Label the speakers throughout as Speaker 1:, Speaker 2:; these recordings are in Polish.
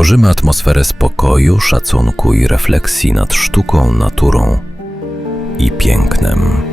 Speaker 1: Tworzymy atmosferę spokoju, szacunku i refleksji nad sztuką, naturą i pięknem.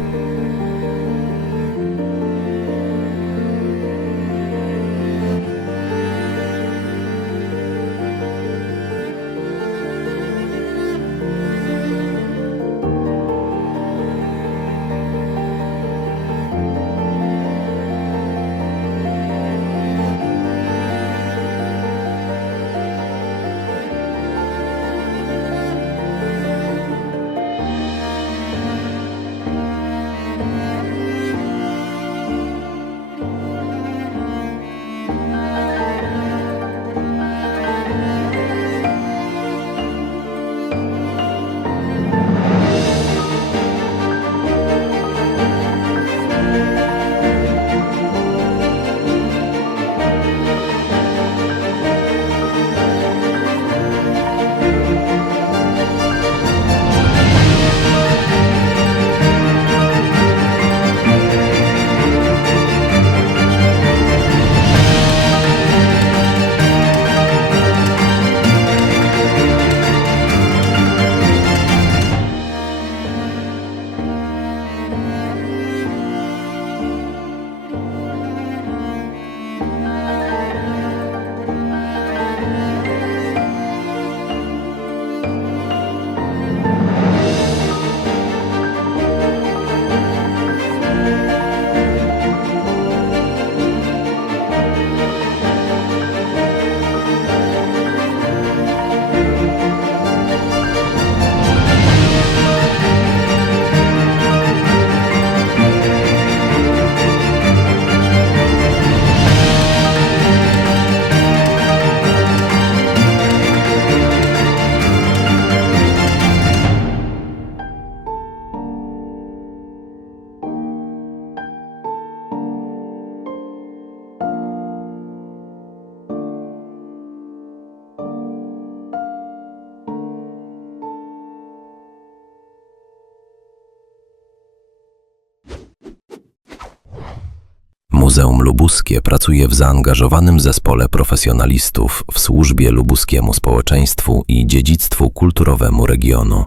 Speaker 1: Muzeum Lubuskie pracuje w zaangażowanym zespole profesjonalistów w służbie lubuskiemu społeczeństwu i dziedzictwu kulturowemu regionu.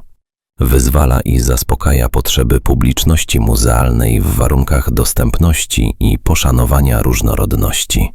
Speaker 1: Wyzwala i zaspokaja potrzeby publiczności muzealnej w warunkach dostępności i poszanowania różnorodności.